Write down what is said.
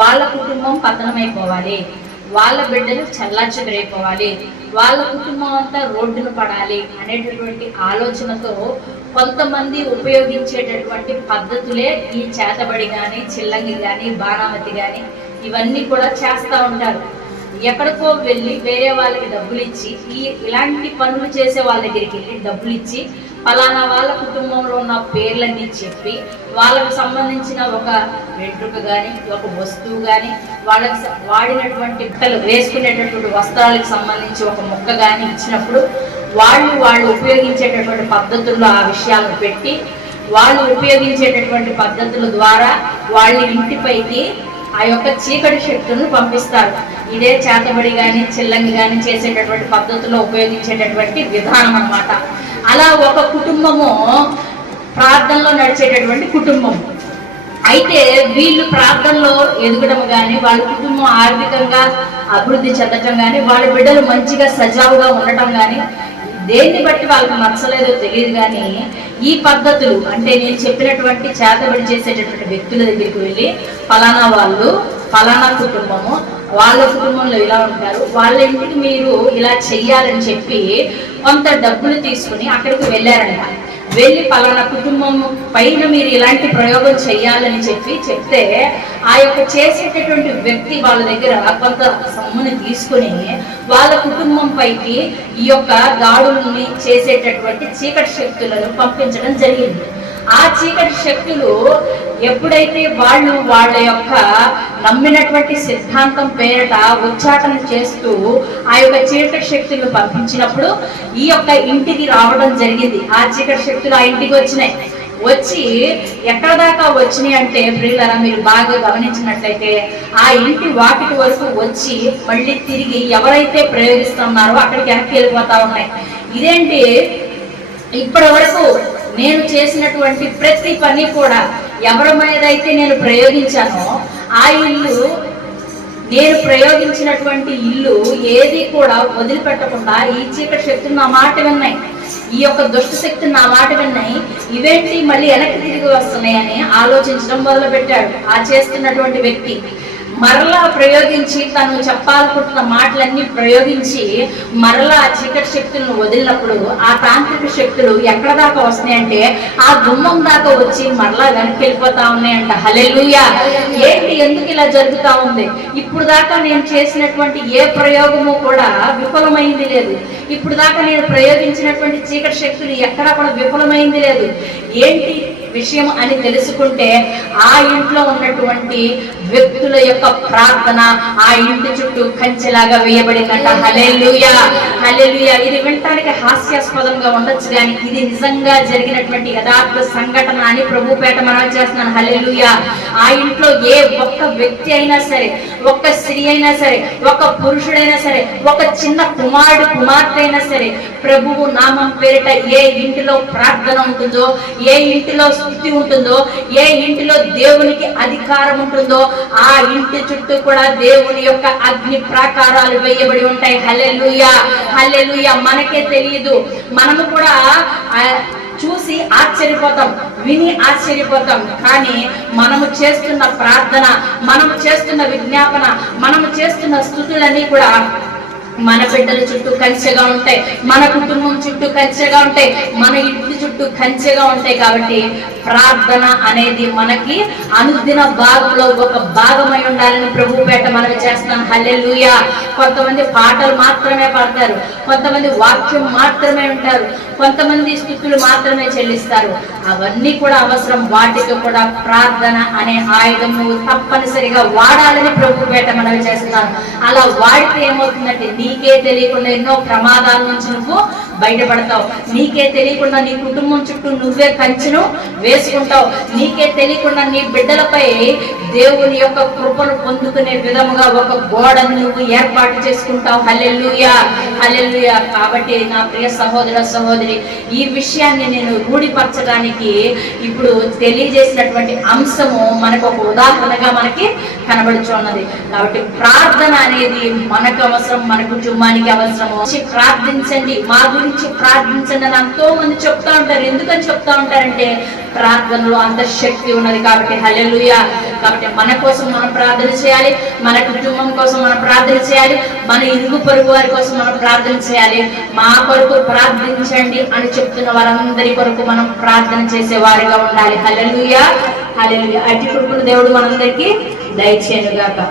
వాళ్ళ కుటుంబం పతనమైపోవాలి, వాళ్ళ బిడ్డలు చల్లాచెదరైపోవాలి, వాళ్ళ కుటుంబం అంతా రోడ్డున పడాలి అనేటటువంటి ఆలోచనతో కొంతమంది ఉపయోగించేటటువంటి పద్ధతులే ఈ చేతబడి కానీ, చిల్లంగి కానీ, బాణామతి కానీ ఇవన్నీ కూడా చేస్తూ ఉంటారు. ఎక్కడికో వెళ్ళి వేరే వాళ్ళకి డబ్బులు ఇచ్చి, ఇలాంటి పనులు చేసే వాళ్ళ దగ్గరికి వెళ్ళి డబ్బులు ఇచ్చి ఫలానా వాళ్ళ కుటుంబంలో ఉన్న పేర్లన్నీ చెప్పి వాళ్ళకు సంబంధించిన ఒక వెంట్రుక కానీ, ఒక వస్తువు కానీ, వాళ్ళకి వాడినటువంటి బట్టలు వేసుకునేటటువంటి వస్త్రాలకు సంబంధించి ఒక మొక్క కానీ ఇచ్చినప్పుడు వాళ్ళు ఉపయోగించేటటువంటి పద్ధతుల్లో ఆ విషయాలను పెట్టి వాళ్ళు ఉపయోగించేటటువంటి పద్ధతుల ద్వారా వాళ్ళ ఇంటిపైకి ఆ యొక్క చీకటి శక్తులను పంపిస్తారు. ఇదే చేతబడి కానీ, చిల్లంగి కానీ చేసేటటువంటి పద్ధతుల్లో ఉపయోగించేటటువంటి విధానం అన్నమాట. అలా ఒక కుటుంబము ప్రార్థనలో నడిచేటటువంటి కుటుంబం అయితే వీళ్ళు ప్రార్థనలో ఎదగడం కానీ, వాళ్ళ కుటుంబం ఆర్థికంగా అభివృద్ధి చెందటం కానీ, వాళ్ళ బిడ్డలు మంచిగా సజావుగా ఉండటం కానీ దేన్ని బట్టి వాళ్ళకి నచ్చలేదో తెలియదు. కానీ ఈ పద్ధతులు అంటే నేను చెప్పినటువంటి చేతబడి చేసేటటువంటి వ్యక్తుల దగ్గరికి వెళ్ళి ఫలానా వాళ్ళు, ఫలానా కుటుంబము, వాళ్ళ కుటుంబంలో ఇలా ఉంటారు, వాళ్ళ ఇంటికి మీరు ఇలా చెయ్యాలని చెప్పి కొంత డబ్బులు తీసుకుని అక్కడికి వెళ్ళారంట. వెళ్ళి పలానా కుటుంబం పైన మీరు ఇలాంటి ప్రయోగం చెయ్యాలని చెప్తే ఆ యొక్క చేసేటటువంటి వ్యక్తి వాళ్ళ దగ్గర కొంత సొమ్ముని తీసుకుని వాళ్ళ కుటుంబం పైకి ఈ యొక్క దాడుల్ని చేసేటటువంటి చీకటి శక్తులను పంపించడం జరిగింది. ఆ చీకటి శక్తులు ఎప్పుడైతే వాళ్ళ యొక్క నమ్మినటువంటి సిద్ధాంతం పేరిట ఉచ్చాటన చేస్తూ ఆ యొక్క చీకటి శక్తులను పంపించినప్పుడు ఈ యొక్క ఇంటికి రావడం జరిగింది. ఆ చీకటి శక్తులు ఆ ఇంటికి వచ్చినాయి. వచ్చి ఎక్కడ దాకా వచ్చినాయి అంటే ప్రియులారా, మీరు బాగా గమనించినట్లయితే ఆ ఇంటి వాకిటి వరకు వచ్చి మళ్ళీ తిరిగి ఎవరైతే ప్రయోగిస్తున్నారో అక్కడికి వెనక్కి వెళ్ళిపోతా ఉన్నాయి. ఇదేంటి, ఇప్పటి వరకు నేను చేసినటువంటి ప్రతి పని కూడా ఎవరి మీద అయితే నేను ప్రయోగించానో ఆ ఇల్లు, నేను ప్రయోగించినటువంటి ఇల్లు ఏది కూడా వదిలిపెట్టకుండా ఈ చీకటి శక్తులు నా మాట విన్నాయి, ఈ యొక్క దుష్ట శక్తులు నా మాట విన్నాయి, ఇవేంటి మళ్ళీ వెనక్కి తిరిగి వస్తున్నాయని ఆలోచించడం మొదలు పెట్టాడు ఆ చేస్తున్నటువంటి వ్యక్తి. మరలా ప్రయోగించి తను చెప్పాలనుకుంటున్న మాటలన్నీ ప్రయోగించి మరలా ఆ చీకటి శక్తులను వదిలినప్పుడు ఆ తాంత్రిక శక్తులు ఎక్కడ దాకా వస్తున్నాయంటే ఆ గుమ్మం దాకా వచ్చి మరలా వెనక్కి వెళ్ళిపోతా ఉన్నాయంట. హల్లెలూయా. ఏంటి, ఎందుకు ఇలా జరుగుతా ఉంది? ఇప్పుడు దాకా నేను చేసినటువంటి ఏ ప్రయోగము కూడా విఫలమైంది లేదు. ఇప్పుడు దాకా నేను ప్రయోగించినటువంటి చీకటి శక్తులు ఎక్కడా కూడా విఫలమైంది లేదు. ఏంటి విషయం అని తెలుసుకుంటే ఆ ఇంట్లో ఉన్నటువంటి వ్యక్తుల యొక్క ప్రార్థన ఆ ఇంటి చుట్టూ కంచెలాగా వేయబడిందంట. హల్లెలూయా, హల్లెలూయా. ఇది వినటానికి హాస్యాస్పదంగా ఉండొచ్చు, కానీ ఇది నిజంగా జరిగినటువంటి యథార్థ సంఘటన అని ప్రభుపేట మనం చేస్తున్నాను. హల్లెలూయా. ఆ ఇంట్లో ఏ ఒక్క వ్యక్తి అయినా సరే, ఒక్క స్త్రీ అయినా సరే, ఒక పురుషుడైనా సరే, ఒక చిన్న కుమార్తె అయినా సరే, ప్రభువు నామం పేరిట ఏ ఇంటిలో ప్రార్థన ఉంటుందో, ఏ ఇంటిలో స్థుతి ఉంటుందో, ఏ ఇంటిలో దేవునికి అధికారం ఉంటుందో ఆ ఇంటి చుట్టూ కూడా దేవుని యొక్క అగ్ని ప్రాకారాలు వేయబడి ఉంటాయి. హల్లెలూయా, హల్లెలూయా. మనకే తెలియదు, మనము కూడా చూసి ఆశ్చర్యపోతాం, విని ఆశ్చర్యపోతాం. కానీ మనము చేస్తున్న ప్రార్థన, మనము చేస్తున్న విజ్ఞాపన, మనము చేస్తున్న స్తుతులన్నీ కూడా మన బిడ్డల చుట్టూ కంచెగా ఉంటాయి, మన కుటుంబం చుట్టూ కంచెగా ఉంటాయి, మన ఇంటి చుట్టూ కంచెగా ఉంటాయి. కాబట్టి ప్రార్థన అనేది మనకి అనుదిన భాగంలో ఒక భాగమై ఉండాలని ప్రభుపేట మనం చేస్తున్నాం. హల్లెలూయా. కొంతమంది పాటలు మాత్రమే పాడతారు, కొంతమంది వాక్యం మాత్రమే ఉంటారు, కొంతమంది స్తుతులు మాత్రమే చెల్లిస్తారు. అవన్నీ కూడా అవసరం. వాటికి కూడా ప్రార్థన అనే ఆయుధం నువ్వు తప్పనిసరిగా వాడాలని ప్రభుపేట మనం చేస్తున్నాం. అలా వాడితే ఏమవుతుందంటే నీకే తెలియకుండా ఎన్నో ప్రమాదాల నుంచి నువ్వు బయటపడతావు. నీకే తెలియకుండా నీ కుటుంబం చుట్టూ నువ్వే కంచెను వేసుకుంటావు. నీకే తెలియకుండా నీ బిడ్డలపై దేవుని యొక్క కృపను పొందుకునే విధముగా ఒక గోడను నువ్వు ఏర్పాటు చేసుకుంటావు. హల్లెలూయా, హల్లెలూయా. కాబట్టి నా ప్రియ సహోదర సహోదరి, ఈ విషయాన్ని నేను రూఢిపరచడానికి ఇప్పుడు తెలియజేసినటువంటి అంశము మనకు ఒక ఉదాహరణగా మనకి కనబడుచున్నది. కాబట్టి ప్రార్థన అనేది మనకు అవసరం, మనకు కుటుంబానికి అవసరమో ప్రార్థించండి, మా గురించి ప్రార్థించండి అని ఎంతో మంది చెప్తా ఉంటారు. ఎందుకని చెప్తా ఉంటారంటే ప్రార్థనలో అంత శక్తి ఉన్నది కాబట్టి. హల్లెలూయా. కాబట్టి మన కోసం మనం ప్రార్థన చేయాలి, మన కుటుంబం కోసం మనం ప్రార్థన చేయాలి, మన ఇరుగు పొరుగు వారి కోసం మనం ప్రార్థన చేయాలి. మా కొరకు ప్రార్థించండి అని చెప్తున్న వారందరి కొరకు మనం ప్రార్థన చేసే వారిగా ఉండాలి. హల్లెలూయా, హల్లెలూయా. అట్టి కృపను దేవుడు మనందరికీ దయచేయుగాక.